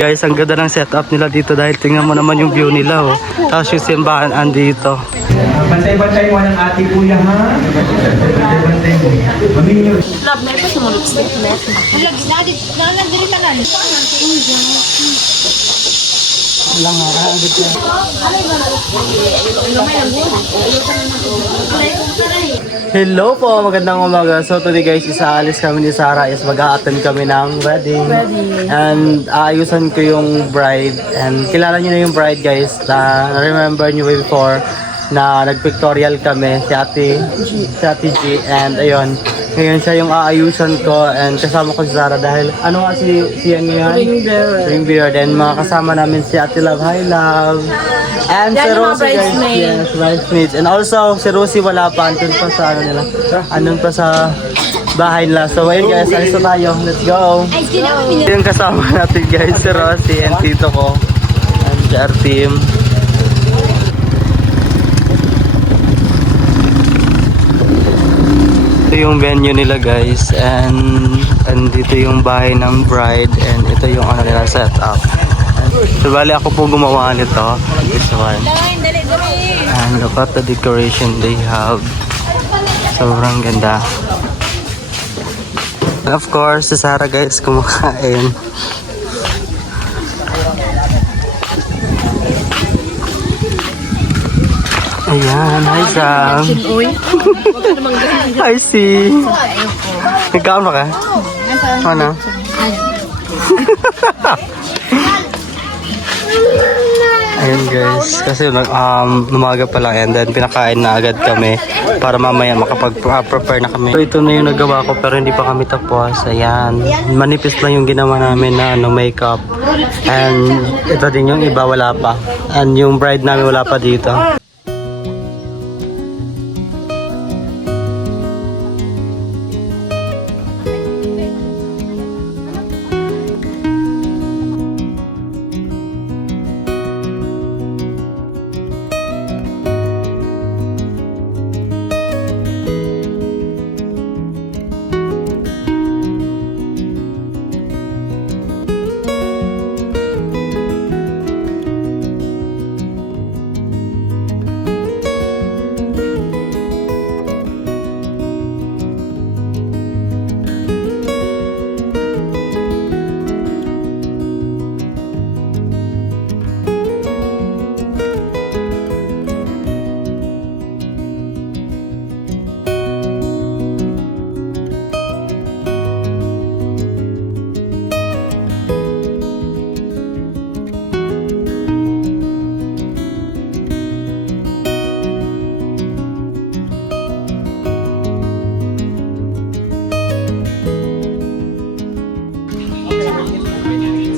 Guys, ang ganda ng setup nila dito dahil tingnan mo naman yung view nila, oh. Tapos yung simbahan andito. Bantay-bantay mo ng ate kuya, ha? Bantay-bantay mo. Love, may pa sumunod sa net. Nalagdali ka na. Wala nga, agad yan. Hello po, magandang umaga. So today guys, isaalis kami ni Sarah is mag-a-attend kami ng wedding. And aayusan ko yung bride. And kilala niyo na yung bride guys. Na-remember niyo before na nag-pictorial kami si Ate G. And ayun, ngayon siya yung aayusan ko. And kasama ko si Sarah dahil ano nga si ano yan? Ring bearer. Then mga kasama namin si Ate Love. Hi Love! And si Rosie guys, yes, bridesmaids. And also, si Rosie wala pa, andun pa sa ano nila, andun pa sa bahay nila. So ayun guys, alis na tayo, let's go! Yung kasama natin guys, si Rosie and tito ko, and si our team. Ito yung venue nila guys, and dito yung bahay ng bride, and ito yung ano nila setup. So bali ako po gumawa nito, this one. And look at the decoration they have. Sobrang ganda. And of course, si Sarah guys kumakain. Ayan, hi Sam. Hi si. Nagkaon ba ka? Ano? Ayun guys, kasi umaga pa lang and then pinakain na agad kami para mamaya makapag-prepare na kami. So ito na yung nagawa ko pero hindi pa kami tapos. Ayan, manipis lang yung ginawa namin na makeup. And ito din yung iba wala pa. And yung bride namin wala pa dito.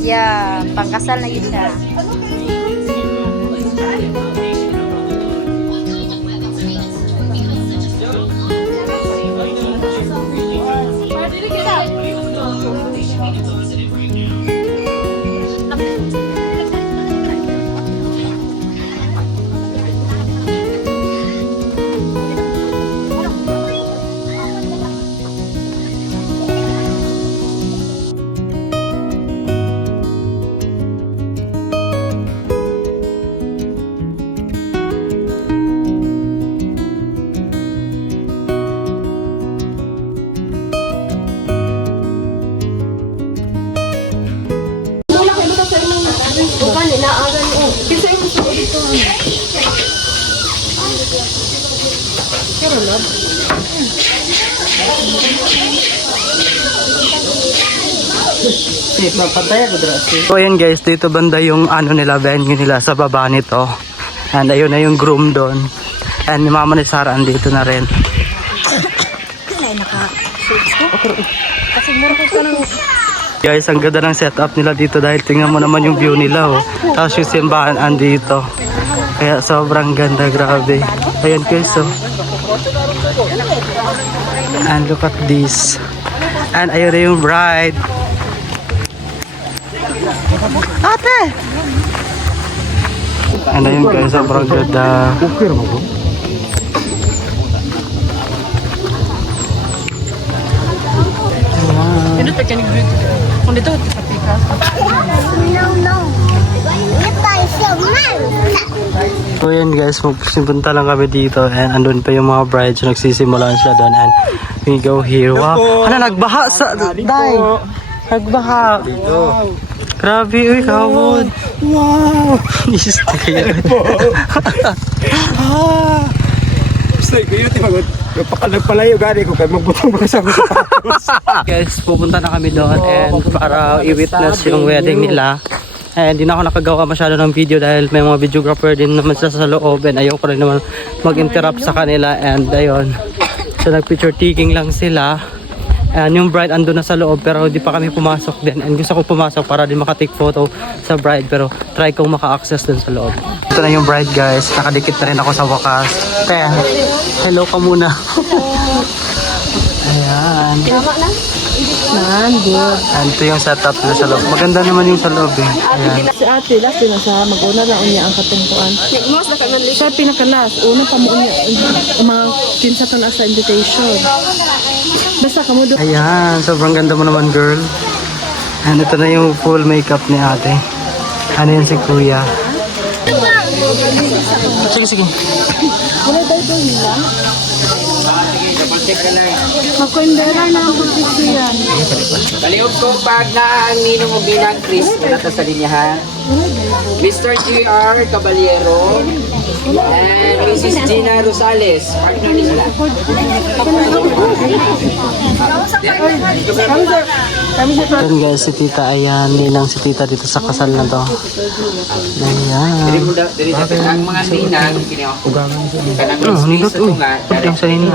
Yeah, pangkasal na yun siya. So ayan guys, dito banda yung ano nila, venue nila sa baba nito. And ayun na yung groom doon. And yung mama ni Sarah andito na rin. Guys, ang ganda ng setup nila dito dahil tingnan mo naman yung view nila, oh. Tapos yung simbahan andito. Kaya sobrang ganda, grabe. Ayan guys, oh. And look at this. And ayun na yung bride. Ate! And ayun guys, sobrang ganda. Wow. Kung dito, So yan guys, magpunta lang kami dito and andun pa yung mga brides, so nagsisimulan sila doon and we go here. Wow, ano nagbaha sa day? Nagbaha. Grabe, uy, kawod. Wow. Stay. Stay ko yun, nagpalayo gani ko kaya magbutong mga sa Guys, pupunta na kami doon and para i-witness yung wedding nila. And hindi na ako nakagawa masyado ng video dahil may mga videographer din naman sa loob and ayoko rin naman mag-interrupt sa kanila and ayun. So nag-picture taking lang sila. And yung bride andun na sa loob pero hindi pa kami pumasok din. And gusto ko pumasok para din makatake photo sa bride pero try kong maka-access dun sa loob. Ito na yung bride guys. Nakadikit na rin ako sa wakas. Kaya, hello ka muna. Ayan. And ito yung setup na sa loob. Maganda naman yung sa loob eh. Ayan. Si ate, last din na sa mag-una na unya ang katungkuan. Siya pinakalas, una pa mo unya, mga kinsa to na sa invitation. Basta kamo do. Ayan, sobrang ganda mo naman girl. And ito na yung full makeup ni ate. Ano yan si kuya? Sige, sige. Wala daw daw nila. Magkundera na ang pagkisiyan. Kaliog ko pag na ang ninong o ginang Chris nata sa linyahan. Mr. G.R. Caballero and Mrs. Gina Rosales. Partner ni sila. Yan guys, si tita, ayan. Ninang si tita dito sa kasal na to. Dili Ayan. mo da, dili da. Ang mga ninang, kinaw. Kanang Oh, Miss nindot sa uy. tunga. Yung sa inyo.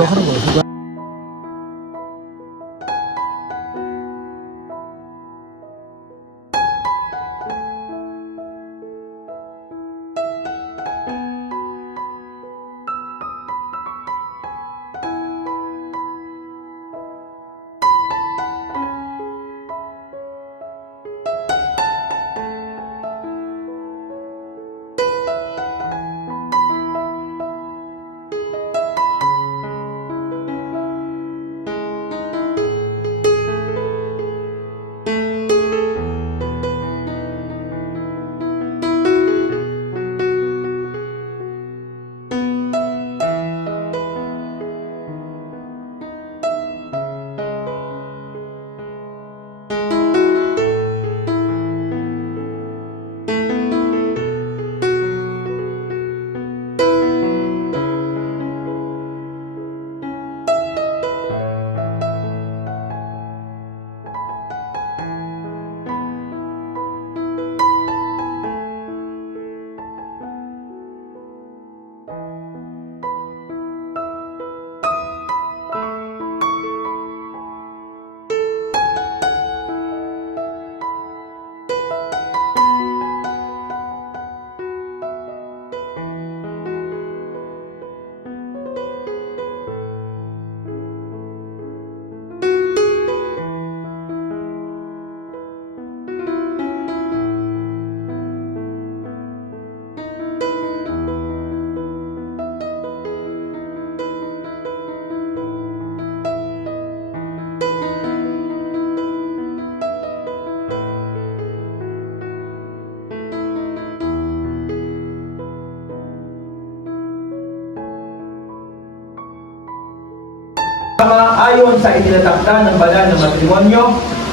Ayon sa itinatakda ng banal ng matrimonyo,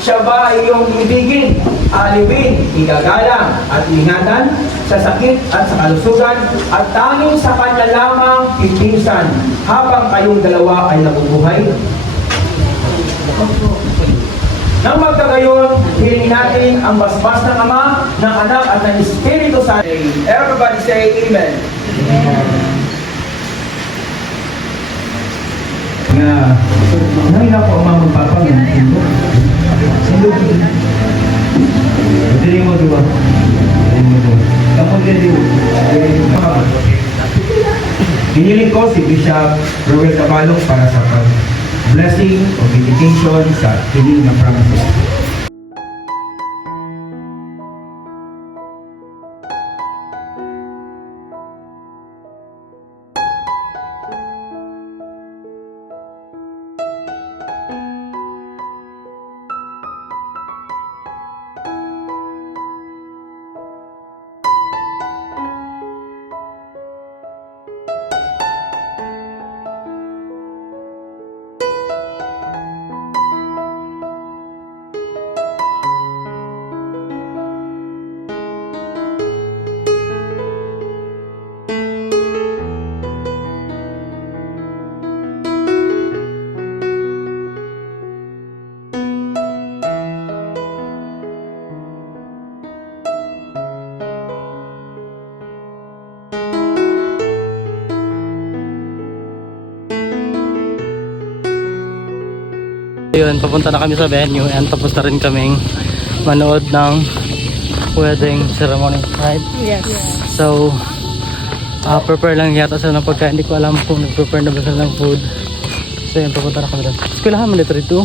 siya ba ay iyong ibigin, alipin, igagalang at ingatan sa sakit at sa kalusugan at tanging sa kanya lamang pipinsan habang kayong dalawa ay nabubuhay? Nang magkagayon, hilingin natin ang basbas ng Ama, ng Anak at ng Espiritu Santo. Everybody say Amen. Na nangina po ang mga magpapang sino dili mo diba kapag dili hiniling ko si Bishop Roel Cabalong para sa blessing o meditation sa hiling na promises. Ayun, papunta na kami sa venue and tapos na rin kaming manood ng wedding ceremony, right? Yes. So, prepare lang yata sila ng pagkain. Hindi ko alam kung nag-prepare na ba sila ng food. So yun, papunta na kami doon. Eskwelahan mo dito rito.